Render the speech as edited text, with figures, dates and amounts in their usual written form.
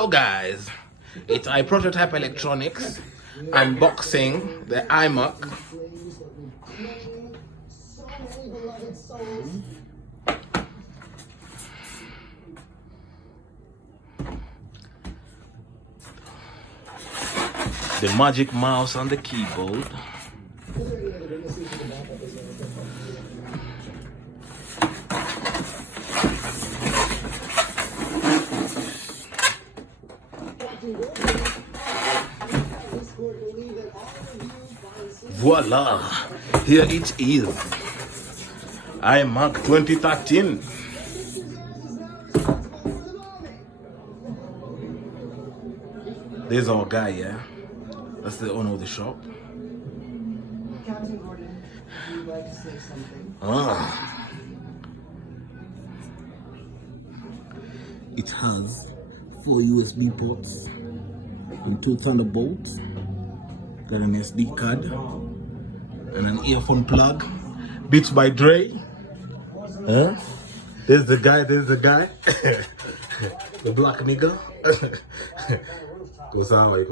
Hello guys, it's iPrototype Electronics unboxing the iMac. The magic mouse on the keyboard. Voila! Here it is. iMac 2013. There's our guy, yeah? That's the owner of the shop. Captain Gordon, would you like to say something? It has 4 USB ports and 2 Thunderbolts. Got an SD card and an earphone plug. Beats by Dre. Huh? There's the guy. The black nigga. Go sour.